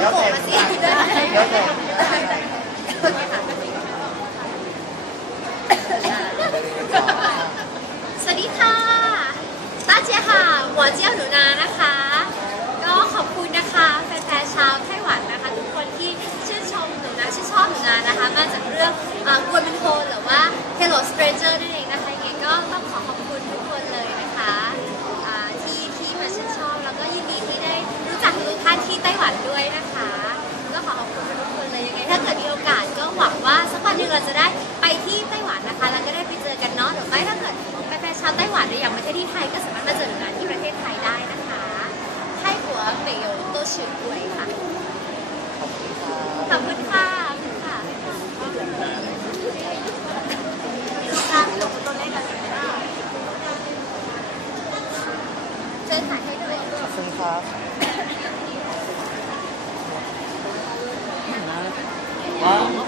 โผล่มาสิเดี๋ยวสวัสดีค่ะต้าเจียค่ะหัวเจียวหนูนานะคะ ก็ขอบคุณนะคะแฟนๆชาวไต้หวันนะคะ ทุกคนที่ชื่นชมหนูนาชื่นชอบหนูนานะคะ มาจากเรื่องกวนเป็นโทนหรือว่า Hello Stranger นั่นเองนะคะยังไงก็ต้องขอขอบคุณ สักวันหนึ่งเราจะได้ไปที่ไต้หวันนะคะ แล้วก็ได้ไปเจอกันเนาะหรือไม่ถ้าเกิดแฟนๆชาวไต้หวันเนี่ยอยากมาเที่ยวที่ไทยก็สามารถมาเจอหนูนาที่ประเทศไทยได้นะคะไทยหัวเป่ยวโตชื่อวยค่ะ ขอบคุณค่ะขอบคุณค่ะค่ะลงตัวเลขกันเลยนะเชิญถ่ายให้ด้วยขอบคุณครับ 아,